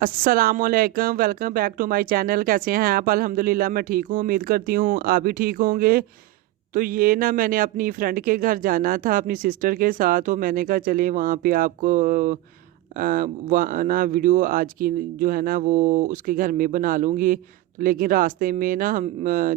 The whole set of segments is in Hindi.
अस्सलामुअलैकुम, welcome back to my channel. कैसे हैं आप? अल्हम्दुलिल्लाह मैं ठीक हूँ। उम्मीद करती हूँ आप भी ठीक होंगे। तो ये ना मैंने अपनी फ्रेंड के घर जाना था अपनी सिस्टर के साथ, तो मैंने कहा चलिए वहाँ पे आपको वहाँ ना वीडियो आज की जो है ना वो उसके घर में बना लूँगी। तो लेकिन रास्ते में ना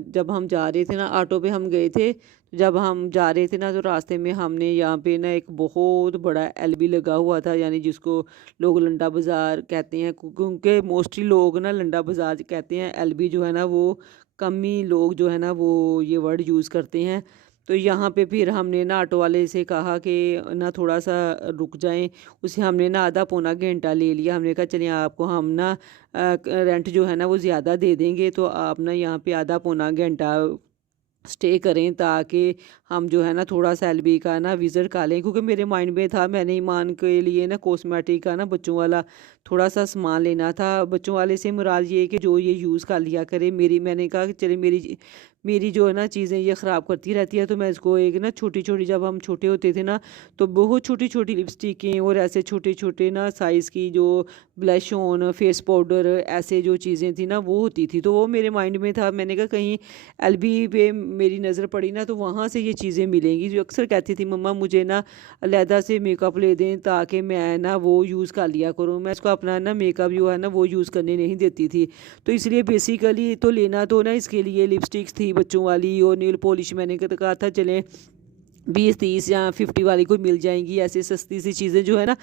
जब हम जा रहे थे ना, ऑटो पे हम गए थे। तो जब हम जा रहे थे ना तो रास्ते में हमने यहाँ पे ना एक बहुत बड़ा एलबी लगा हुआ था, यानी जिसको लोग लंडा बाज़ार कहते हैं, क्योंकि मोस्टली लोग ना लंडा बाज़ार कहते हैं। एलबी जो है ना वो कम ही लोग जो है ना वो ये वर्ड यूज़ करते हैं। तो यहाँ पे फिर हमने ना ऑटो वाले से कहा कि ना थोड़ा सा रुक जाएं। उसे हमने ना आधा पौना घंटा ले लिया। हमने कहा चलिए आपको हम ना रेंट जो है ना वो ज़्यादा दे देंगे, तो आप ना यहाँ पे आधा पौना घंटा स्टे करें ताकि हम जो है ना थोड़ा सा एलबी का ना विज़िट कर लें। क्योंकि मेरे माइंड में था मैंने ईमान के लिए ना कॉस्मेटिक का ना बच्चों वाला थोड़ा सा सामान लेना था। बच्चों वाले से मुराद ये है कि जो ये यूज़ कर लिया करे। मैंने कहा कि चलिए मेरी जो है ना चीज़ें ये ख़राब करती रहती है, तो मैं इसको एक ना छोटी छोटी, जब हम छोटे होते थे ना तो बहुत छोटी छोटी लिपस्टिकें और ऐसे छोटे छोटे ना साइज़ की जो ब्लश ऑन, फेस पाउडर, ऐसे जो चीज़ें थी ना वो होती थी। तो वो मेरे माइंड में था। मैंने कहा कहीं एलबी पे मेरी नज़र पड़ी ना तो वहाँ से ये चीज़ें मिलेंगी। जो अक्सर कहती थी मम्मा मुझे ना अलहदा से मेकअप ले दें ताकि मैं ना वो यूज़ कर लिया करूँ। मैं इसको अपना ना मेकअप जो है ना वो यूज़ करने नहीं देती थी। तो इसलिए बेसिकली तो लेना तो ना इसके लिए लिपस्टिक्स थी बच्चों वाली और नेल पॉलिश। मैंने कहा था चलें 20-30 या 50 वाली कोई मिल जाएंगी, ऐसे सस्ती सी चीज़ें जो है ना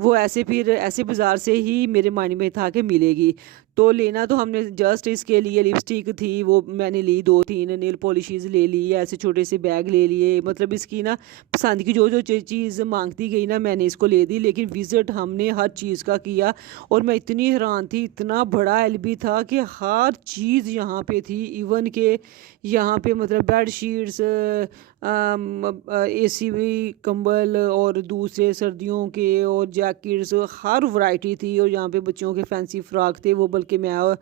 वो ऐसे फिर ऐसे बाज़ार से ही मेरे माइंड में था कि मिलेगी। तो लेना तो हमने जस्ट इसके लिए लिपस्टिक थी वो मैंने ली, 2-3 नेल पॉलिशेस ले ली, ऐसे छोटे से बैग ले लिए। मतलब इसकी ना पसंद की जो जो चीज़ मांगती गई ना मैंने इसको ले दी। लेकिन विज़िट हमने हर चीज़ का किया और मैं इतनी हैरान थी। इतना बड़ा एलबी था कि हर चीज़ यहाँ पे थी। इवन के यहाँ पे मतलब बेड शीट्स, एसी भी कंबल और दूसरे सर्दियों के और जैकेट्स, हर वैरायटी थी। और यहाँ पे बच्चों के फैंसी फ्रॉक थे वो, बल्कि मैं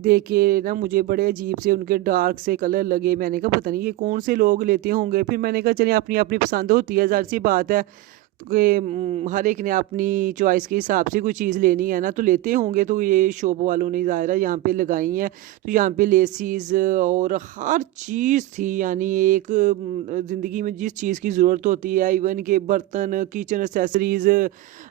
देख के ना मुझे बड़े अजीब से उनके डार्क से कलर लगे। मैंने कहा पता नहीं ये कौन से लोग लेते होंगे। फिर मैंने कहा चलिए अपनी अपनी पसंद होती है, ज़ाहिर सी बात है कि हर एक ने अपनी चॉइस के हिसाब से कोई चीज़ लेनी है ना तो लेते होंगे। तो ये शॉप वालों ने ज़ाहिर है यहाँ पे लगाई हैं। तो यहाँ पे लेसीज और हर चीज़ थी, यानी एक ज़िंदगी में जिस चीज़ की ज़रूरत होती है, इवन के बर्तन, किचन एसेसरीज़,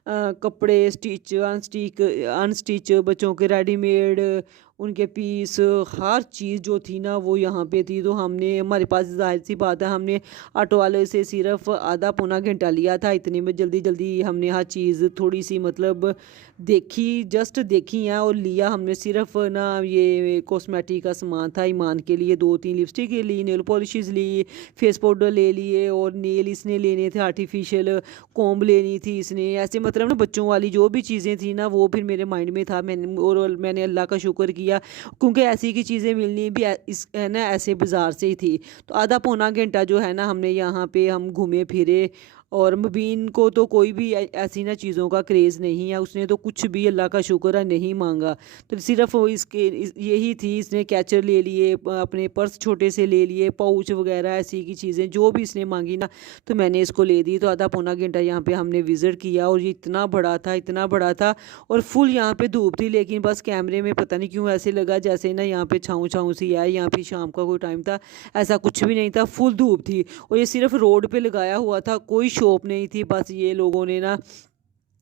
कपड़े, स्टिच अनस्टिच, बच्चों के रेडीमेड, उनके पीस, हर चीज़ जो थी ना वो यहाँ पे थी। तो हमने हमारे पास ज़ाहिर सी बात है हमने ऑटो वाले से सिर्फ आधा पौना घंटा लिया था। इतने में जल्दी जल्दी हमने हर चीज़ थोड़ी सी मतलब देखी, जस्ट देखी है और लिया हमने। सिर्फ ना ये कॉस्मेटिक का सामान था ईमान के लिए, 2-3 लिपस्टिक ली, नेल पॉलिशेस ली, फेस पाउडर ले लिए और नेल इसने लेने थे आर्टिफिशियल, कॉम्ब लेनी थी इसने, ऐसे मतलब ना बच्चों वाली जो भी चीज़ें थी ना वो फिर मेरे माइंड में था। मैंने अल्लाह का शुक्र किया क्योंकि ऐसी की चीज़ें मिलनी भी इस है ना ऐसे बाज़ार से ही थी। तो आधा पौना घंटा जो है ना हमने यहाँ पे हम घूमे फिरे। और मुबीन को तो कोई भी ऐसी ना चीज़ों का क्रेज़ नहीं है, उसने तो कुछ भी अल्लाह का शुक्र है नहीं मांगा। तो सिर्फ वो यही थी, इसने कैचर ले लिए, अपने पर्स छोटे से ले लिए, पाउच वगैरह ऐसी की चीज़ें जो भी इसने मांगी ना तो मैंने इसको ले दी। तो आधा पौना घंटा यहाँ पे हमने विज़िट किया और ये इतना बड़ा था, इतना बड़ा था और फुल यहाँ पे धूप थी। लेकिन बस कैमरे में पता नहीं क्यों ऐसे लगा जैसे ना यहाँ पे छाँव छाँव सी है। यहाँ पे शाम का कोई टाइम था, ऐसा कुछ भी नहीं था, फुल धूप थी। और ये सिर्फ रोड पे लगाया हुआ था, कोई शॉप नहीं थी। बस ये लोगों ने ना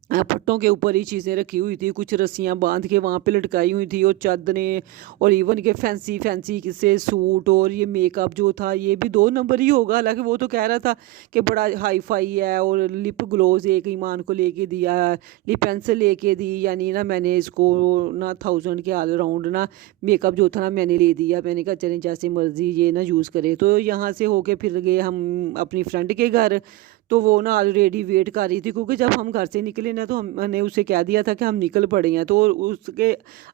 पट्टों के ऊपर ही चीज़ें रखी हुई थी, कुछ रस्सियाँ बांध के वहाँ पे लटकाई हुई थी और चादरें और इवन के फैंसी फैंसी से सूट। और ये मेकअप जो था ये भी 2 नंबर ही होगा, हालांकि वो तो कह रहा था कि बड़ा हाई फाई है। और लिप ग्लोज एक ईमान को लेके दिया, लिप पेंसिल लेके दी, यानी ना मैंने इसको ना 1000 के ऑल राउंड ना मेकअप जो था ना मैंने ले दिया। मैंने कहा चलें जैसे मर्जी ये ना यूज़ करे। तो यहाँ से होके फिर गए हम अपनी फ्रेंड के घर। तो वो ना ऑलरेडी वेट कर रही थी, क्योंकि जब हम घर से निकले ना तो हमने उसे कह दिया था कि हम निकल पड़े हैं। तो उसके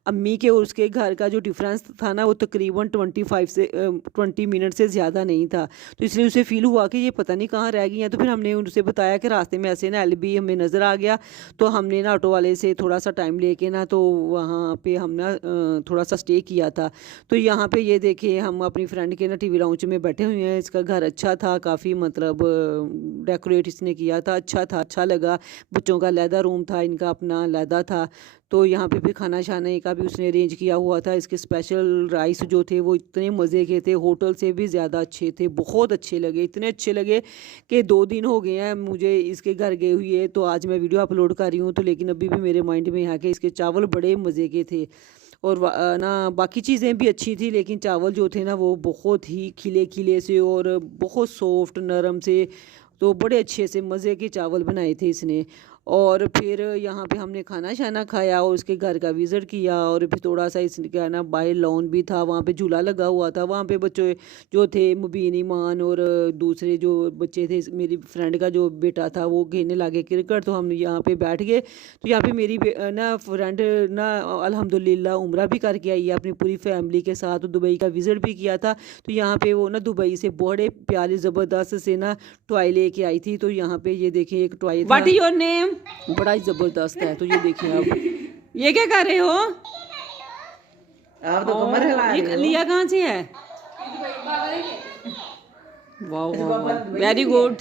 अम्मी के और उसके घर का जो डिफरेंस था ना वो तकरीबन 20 मिनट से ज़्यादा नहीं था। तो इसलिए उसे फील हुआ कि ये पता नहीं कहाँ रह गई हैं। तो फिर हमने उनसे बताया कि रास्ते में ऐसे ना एलबी हमें नज़र आ गया। तो हमने ना ऑटो वाले से थोड़ा सा टाइम लेके ना तो वहाँ पे हम ना थोड़ा सा स्टे किया था। तो यहाँ पे ये देखिए हम अपनी फ्रेंड के ना टीवी लाउंज में बैठे हुए हैं। इसका घर अच्छा था, काफ़ी मतलब डेकोरेट इसने किया था, अच्छा था, अच्छा लगा। बच्चों का अलहदा रूम था, इनका अपना अलहदा था। तो यहाँ पे भी खाना शाने का भी उसने अरेंज किया हुआ था। इसके स्पेशल राइस जो थे वो इतने मज़े के थे, होटल से भी ज़्यादा अच्छे थे, बहुत अच्छे लगे, इतने अच्छे लगे कि 2 दिन हो गए हैं मुझे इसके घर गए हुए। तो आज मैं वीडियो अपलोड कर रही हूँ, तो लेकिन अभी भी मेरे माइंड में है कि इसके चावल बड़े मज़े के थे। और ना बाकी चीज़ें भी अच्छी थी, लेकिन चावल जो थे ना वो बहुत ही खिले खिले से और बहुत सॉफ्ट नरम से, तो बड़े अच्छे से मज़े के चावल बनाए थे इसने। और फिर यहाँ पे हमने खाना शाना खाया और उसके घर का विज़िट किया। और फिर थोड़ा सा इसका ना बाहर लॉन भी था, वहाँ पे झूला लगा हुआ था। वहाँ पे बच्चे जो थे मुबीन, ईमान और दूसरे जो बच्चे थे, मेरी फ्रेंड का जो बेटा था वो खेलने लगे क्रिकेट। तो हम यहाँ पे बैठ गए। तो यहाँ पे मेरी ना फ्रेंड ना अल्हम्दुलिल्लाह उम्रा भी करके आई है अपनी पूरी फैमिली के साथ, दुबई का विज़िट भी किया था। तो यहाँ पे वो ना दुबई से बड़े प्यारे ज़बरदस्त से ना टॉय लेके आई थी। तो यहाँ पे ये देखें एक टॉय था, व्हाट इज योर नेम, बड़ा ही ज़बरदस्त है। तो ये देखें आप, ये क्या कर रहे हो आप तो कमर हिला रही ये हो। लिया कहाँ से है? वाह वाह, वेरी गुड।